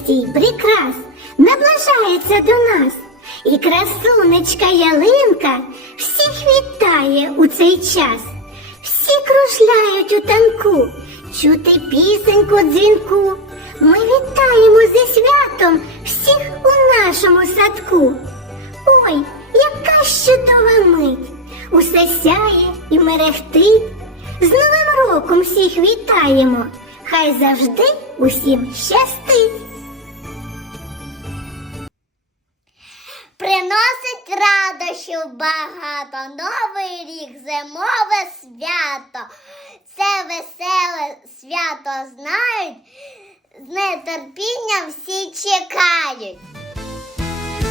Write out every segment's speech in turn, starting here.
радості прикрас наближається до нас. І красунечка ялинка всіх вітає у цей час. Всі кружляють у танку, чути пісеньку дзвінку. Ми вітаємо зі святом всіх у нашому садку. Ой, яка чудова мить! Усе сяє і мерехтить. З Новим роком всіх вітаємо. Хай завжди усім щастить. Приносить радощів багато, новий рік, зимове свято. Це веселе свято знають, з нетерпінням всі чекають.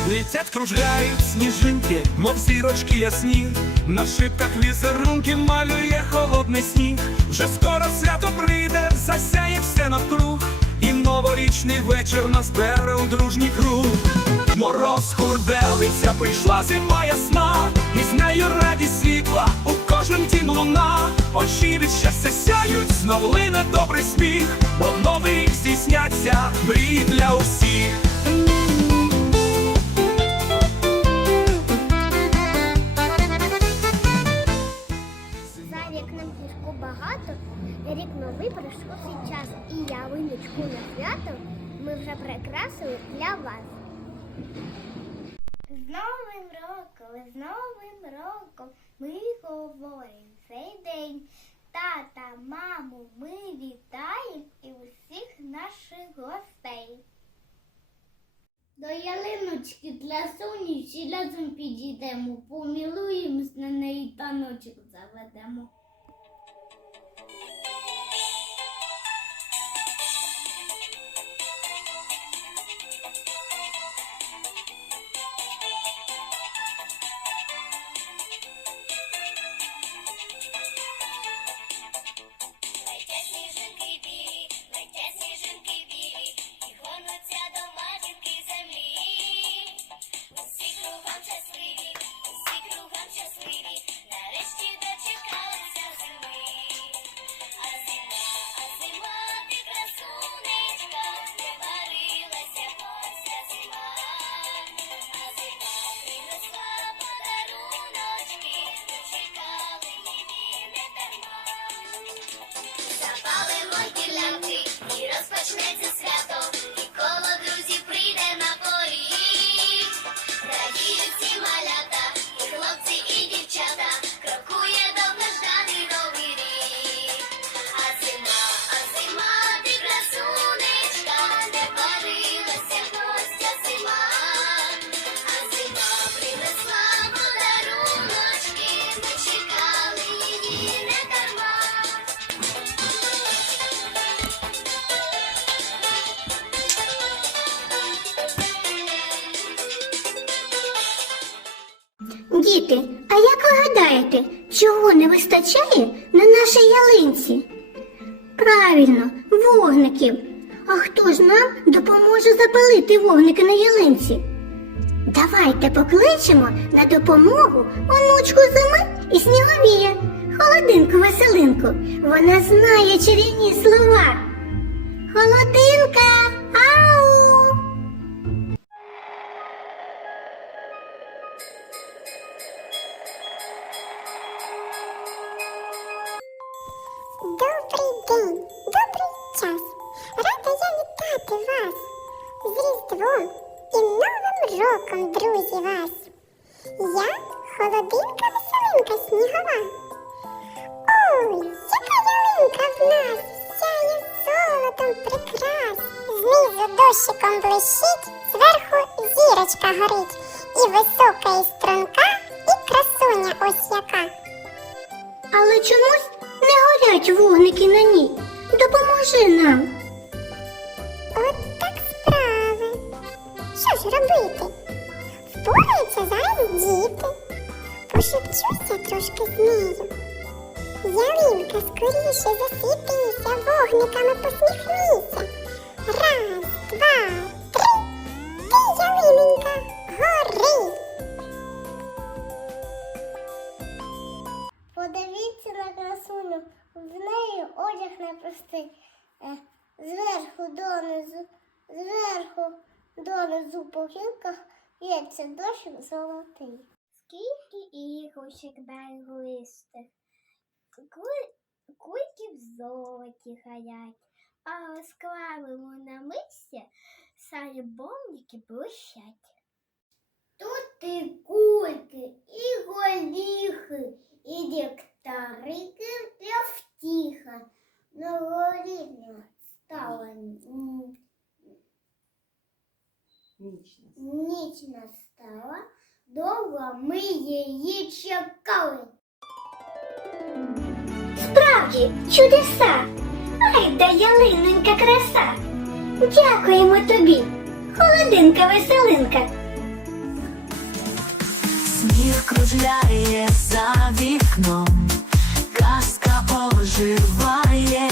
Летять, кружляють сніжинки, мов зірочки ясні. На шибках візерунки малює холодний сніг. Вже скоро свято прийде, засяє все навкруг. І новорічний вечір нас бере у дружній круг. Мороз хурделиця, прийшла зима ясна, і з нею радість світла, у кожним тім луна. Очі від щастя сяють, знов лине добрий сміх, бо новий здійсняться мрії для усіх. За вікном пішку багато, рік новий прийшов свій час. І ялиночку на свято ми вже прикрасили для вас. З Новим роком, з Новим роком ми говоримо цей день. Тата, маму, ми вітаємо і усіх наших гостей. До ялиночки для сонячі разом підійдемо, помілуємось на неї таночок заведемо. Чого не вистачає на нашій ялинці? Правильно, вогників. А хто ж нам допоможе запалити вогники на ялинці? Давайте покличемо на допомогу онучку зими і сніговія, холодинку веселинку. Вона знає чарівні слова. Холодинка, Я холодинка веселинка снігова. Ой, яка ялинка в нас сяє золотом прикрас. Знизу дощиком блищить, зверху зірочка горить. І висока, і струнка, і красуня ось яка. Але чомусь не горять вогники на ній. Допоможи нам. От так справи. Що ж робити? Впораються зараз діти. Пошепчуся трошки з нею. Ялинка, скоріше засвітися, вогниками посміхнися. Раз, два, три. Ти, ялиненька, гори. Подивіться на красуню, в неї одяг непростий. Е, Зверху донизу, зверху Донизу по гілках лється дощик золотий. Скільки ігрушек барвистих, Ку- кульки в золоті горять, а склавимо на мисці сальбомники блищать. Тут і кульки, і голіхи, і діктарики для втіха. На горі не стала ніч настала, довго ми її чекали. Справді, чудеса! Ай да ялинонька краса! Дякуємо тобі, холодинка веселинка. Сніг кружляє за вікном, казка оживає,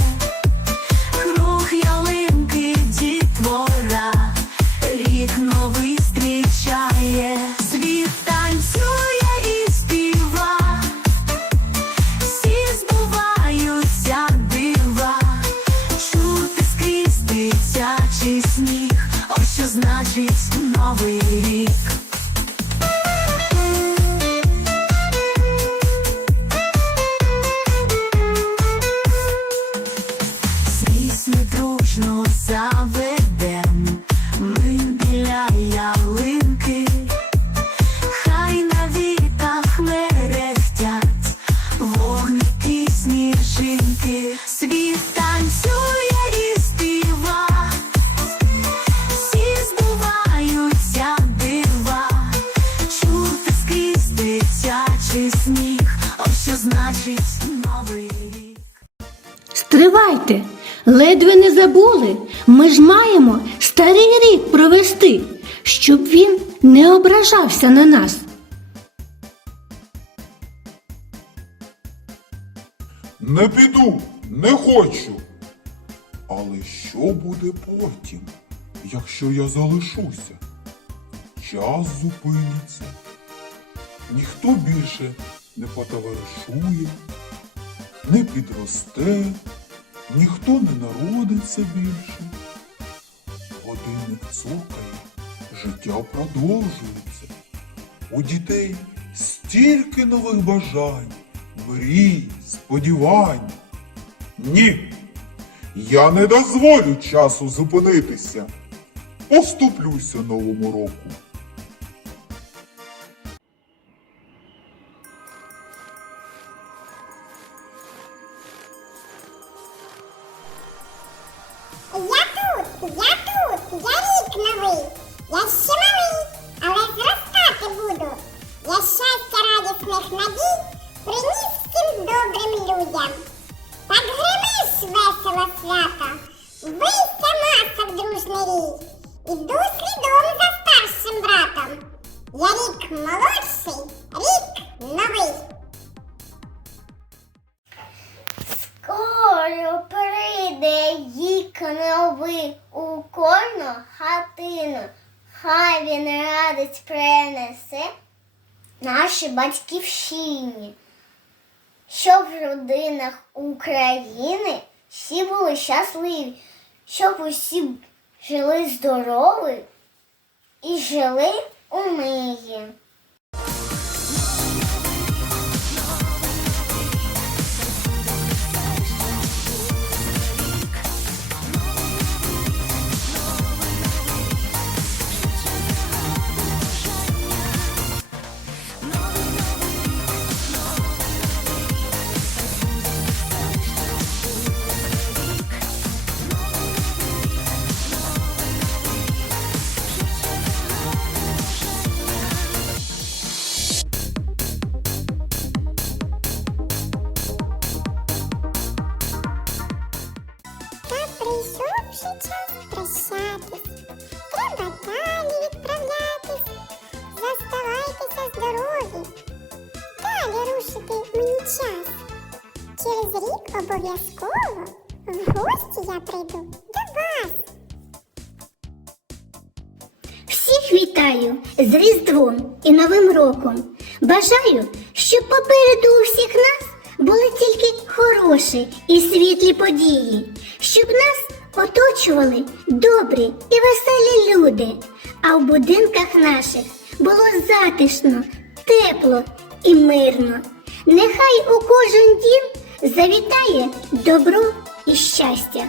Стривайте, ледве не забули. Ми ж маємо старий рік провести, щоб він не ображався на нас. Не піду, не хочу. Але що буде потім, якщо я залишуся? Час зупиниться. Ніхто більше не потоваришує, не підросте, ніхто не народиться більше. Годинник цокає, життя продовжується. У дітей стільки нових бажань, мрій, сподівань. Ні, я не дозволю часу зупинитися. Поступлюся новому року. Прийде вік новий у кожну хатину, хай він радість принесе нашій батьківщині, щоб в родинах України всі були щасливі, щоб усі жили здорові і жили у мирі. В гості я прийду до вас. Всіх вітаю з Різдвом і Новим роком. Бажаю, щоб попереду у всіх нас були тільки хороші і світлі події, щоб нас оточували добрі і веселі люди, а в будинках наших було затишно, тепло і мирно. Нехай у кожен дім завітає добро і щастя.